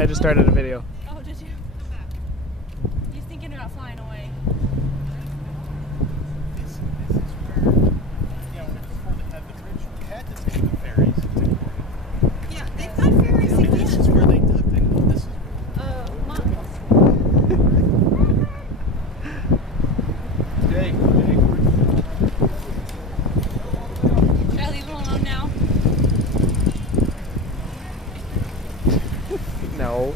I just started a video. Oh, did you? He's thinking about flying away. This is where, before they had the bridge, we had to take the ferries to Corey. Yeah, they've got ferries And this is where they dug. They know this is Jake. Should I leave him alone now? No.